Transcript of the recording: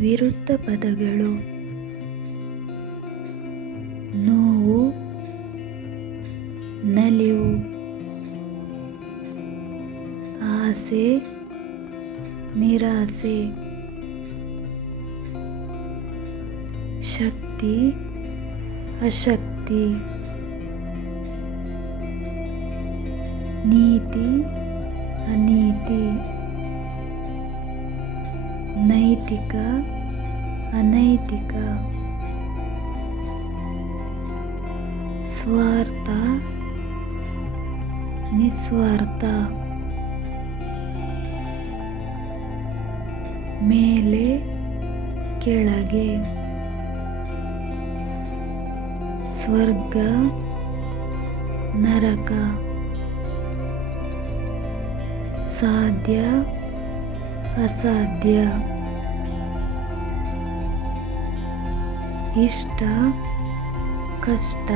ವಿರುದ್ಧ ಪದಗಳು ನೋವು, ನಲಿವು, ಆಸೆ, ನಿರಾಸೆ, ಶಕ್ತಿ, ಅಶಕ್ತಿ, ನೀತಿ, ಅನೀತಿ, ನೈತಿಕ, ಅನೈತಿಕ, ಸ್ವಾರ್ಥ, ನಿಸ್ವಾರ್ಥ, ಮೇಲೆ, ಕೆಳಗೆ, ಸ್ವರ್ಗ, ನರಕ, ಸಾಧ್ಯ, ಅಸಾಧ್ಯ, ಇಷ್ಟ, ಕಷ್ಟ.